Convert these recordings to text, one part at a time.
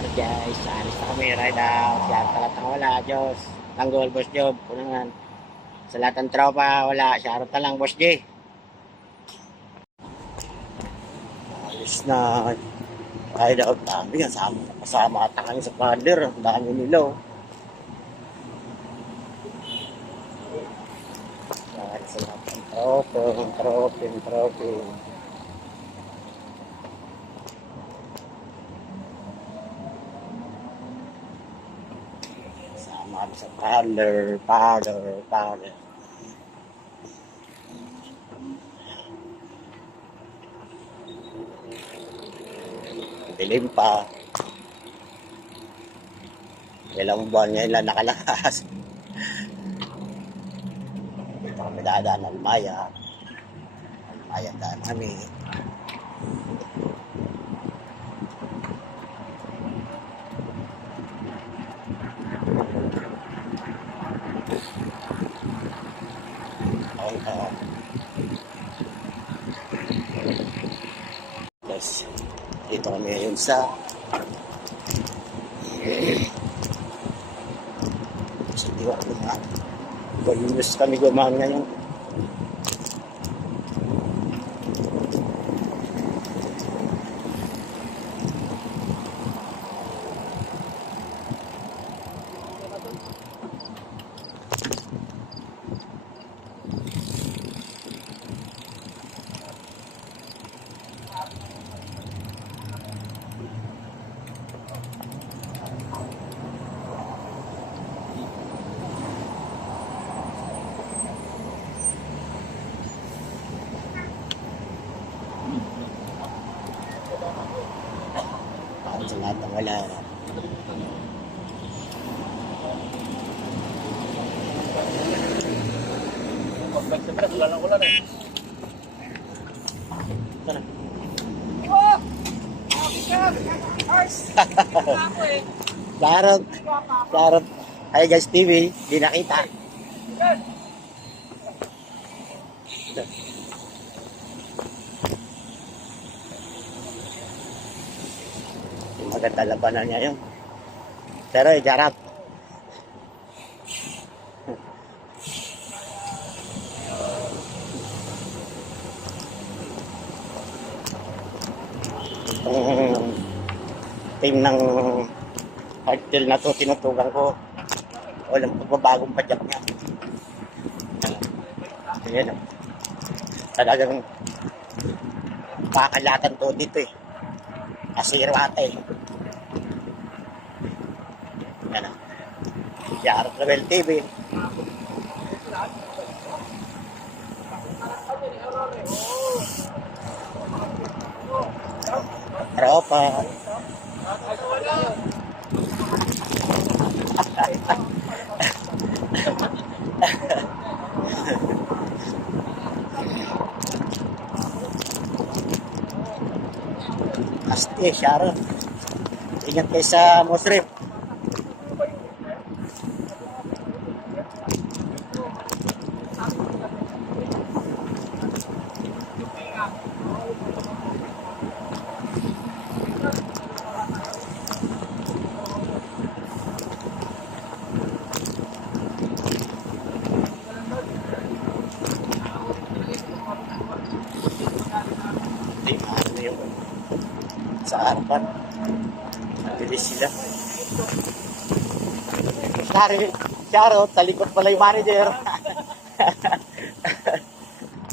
Ano guys, alis na kami, ride out. Lahat talat na wala, Diyos. Tanggol, Boss Job, punangan. Sa lahat ng tropa, wala. Shoutout na lang, Boss J. Alis na. Ride out, dami. Kasama ata kami sa pader. Ang dami nila. Dahil sa lahat ng tropa. Sama sa parlor. Dilim pa. Ilang buwan ngayon lang nakalakas. Dito kami dadaan ng Almaya. Almaya daan kami. Yes. Dito kami ngayon sa Diwa Gumaan. Bonus kami Gumaan ngayon. Sa lahat ng wala. Clarot. Hi guys TV, di nakita. Maganda labanan niya yun. Pero jarap. Itong team ng hardtail na to, tinutugan ko. Walang pagbabagong padyak niya. Ayan o. Talagang pakalatan to dito eh. Asiro ate. Yan o. Yarot Rebel TV. Tropa. Asti, Sharon. Ingat kayo sa Musrip. Sa harapan. Bilis sila. Charot, sa likod pala yung manager.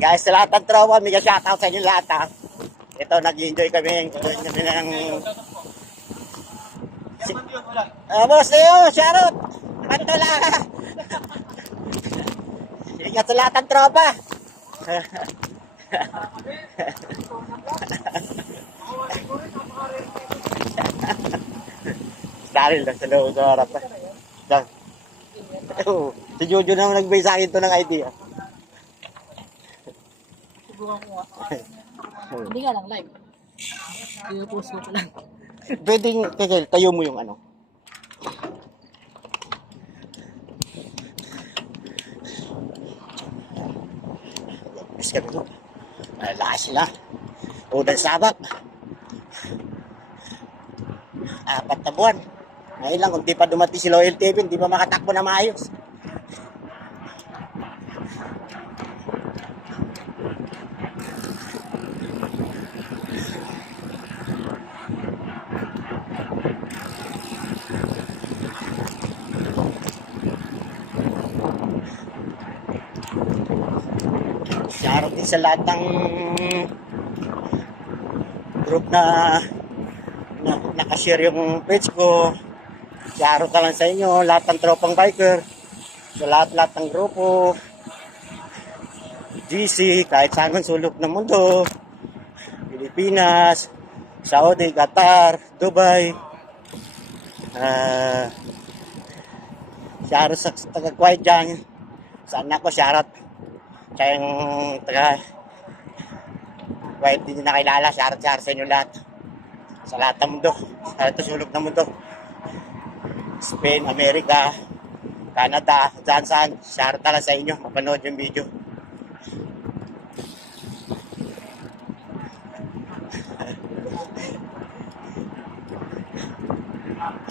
Guys, sa lahat ng tropa, may shoutout sa inyo lahat ha. Ito, nag-enjoy kami ng boss Leo, shoutout. Kanto lang ha. Ingat sa lahat ng tropa. Daryl lang sa loob sa harap. Si Jojo naman nagbay sa akin ito ng idea. Subukan ko nga. Hindi nga lang live. I-post ko lang. Pwedeng, tayo mo yung ano. Mas kami ko. Lakas sila. Unang sabak. 4 na buwan. Ngayon lang, kung di pa dumating si Loyal TV, hindi pa makatakbo na maayos. Shoutout din sa lahat ng group na nakashare yung page ko. Shoutout ka lang sa inyo, lahat ng tropang biker, sa lahat ng grupo, GC, kahit saan man sulok ng mundo, Pilipinas, Saudi, Qatar, Dubai. Shoutout sa taga-Kuwait dyan. Saan ako, shoutout. Kaya yung taga-Kuwait hindi na kilala, shoutout sa inyo lahat. Sa lahat ng mundo, sa lahat ng sulok ng mundo. Spain, Amerika, Canada, saan. Shoutout talaga sa inyo, mapanood yung video.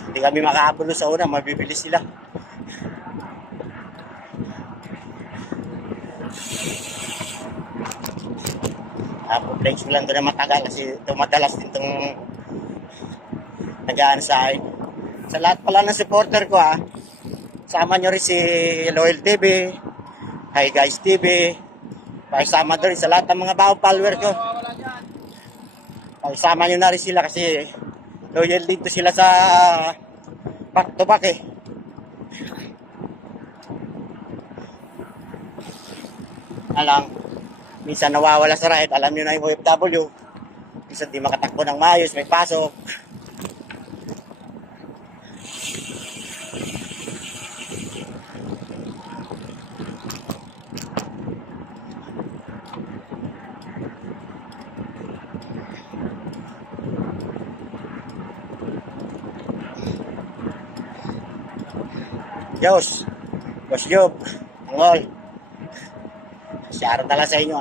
Hindi kami makakabulo sa una, mabibilis sila. Flex ko lang doon na matagal kasi madalas din itong nagaan sa akin. Sa lahat pala ng supporter ko sama nyo rin si Loyal TV, Hi Guys TV, pakisama doon rin sa lahat ng mga bagong follower ko. Pakisama nyo na rin sila kasi loyal dito sila sa back to back Alang, minsan nawawala sa ride, alam nyo na yung OFW. Minsan di makatakbo ng maayos, may pasok. Diyos, Boss Job, Angol. Shoutout na lang sa inyo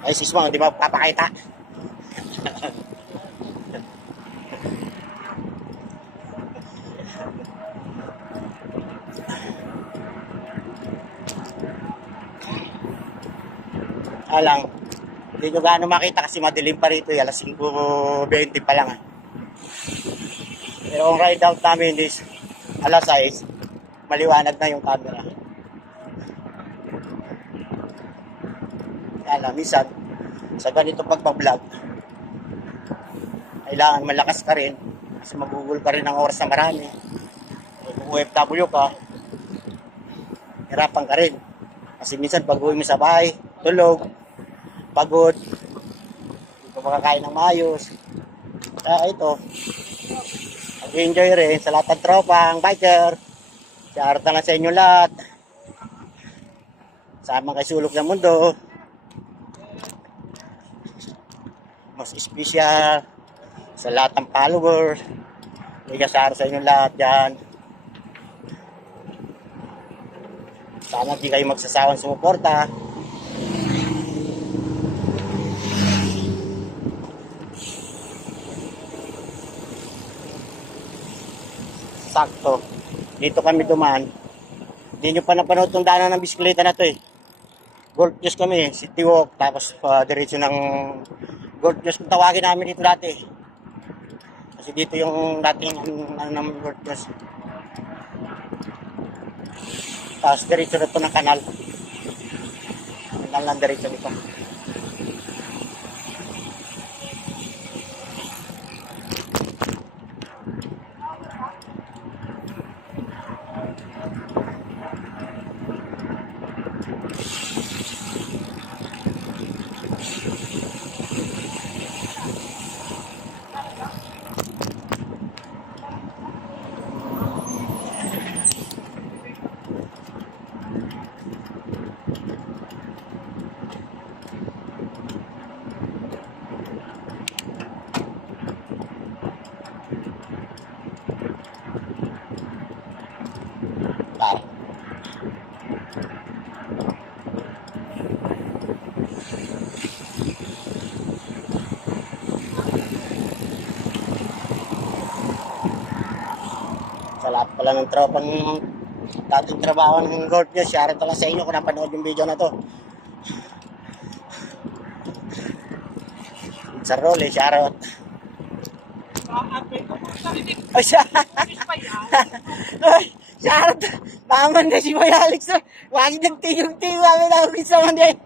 Ay sis mo, hindi ba papakita? Alang, hindi nyo gaano makita kasi madilim pa rito. Alas 5:20 pa lang Pero ang ride out namin is alas 6. Maliwanag na yung camera. Alam, minsan sa ganito pagbablog kailangan malakas ka rin kasi magugol ka rin ng oras na marami. Kung OFW ka, hirapan ka rin kasi minsan pag uwi mo sa bahay, tulog, pagod, hindi ka makakain ng maayos. Kaya ito, mag-enjoy rin sa lahat ng tropang biker. Shoutout na lang sa inyo lahat. Sama kay sulok ng mundo. Mas espesyal sa lahat ng follower. Shoutout sa inyo lahat dyan. Sana di kayo magsasawang sumuporta. Sakto. Dito kami dumaan. Hindi nyo pa napanood itong daanan ng bisikleta na to Golf News kami, City Walk, tapos diretso ng Golf News kung tawagin namin dito dati. Kasi dito yung dating ng Golf News. Tapos diretso na ito ng kanal. Kanal lang diretso dito. Wala pa pala ng tropang dating trabaho ng golf nyo. Share ito lang sa inyo kung napanood yung video na to. Sa role, shoutout. Ay, siya. Ay, shoutout. Paman na si Boy Alex. Wagi nagtiyong-tiyong kami na ako sa mga day.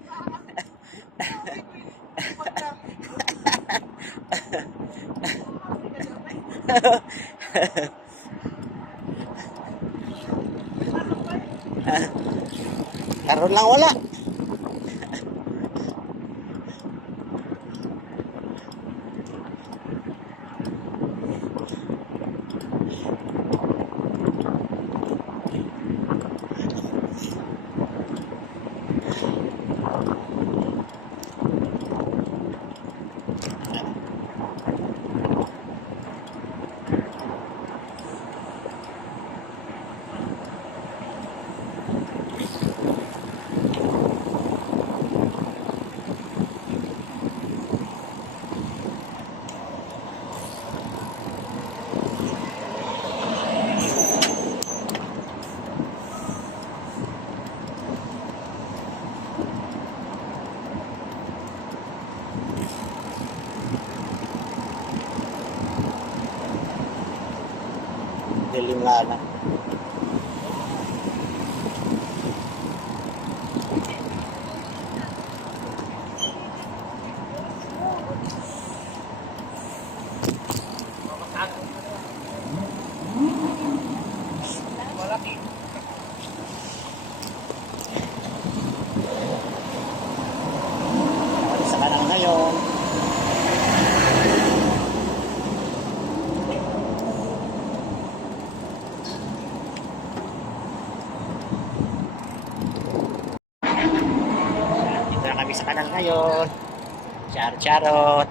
Karoon lang wala. Dilim nga na. Sa kanal ngayon. Dito na kami sa kanal ngayon. Charot.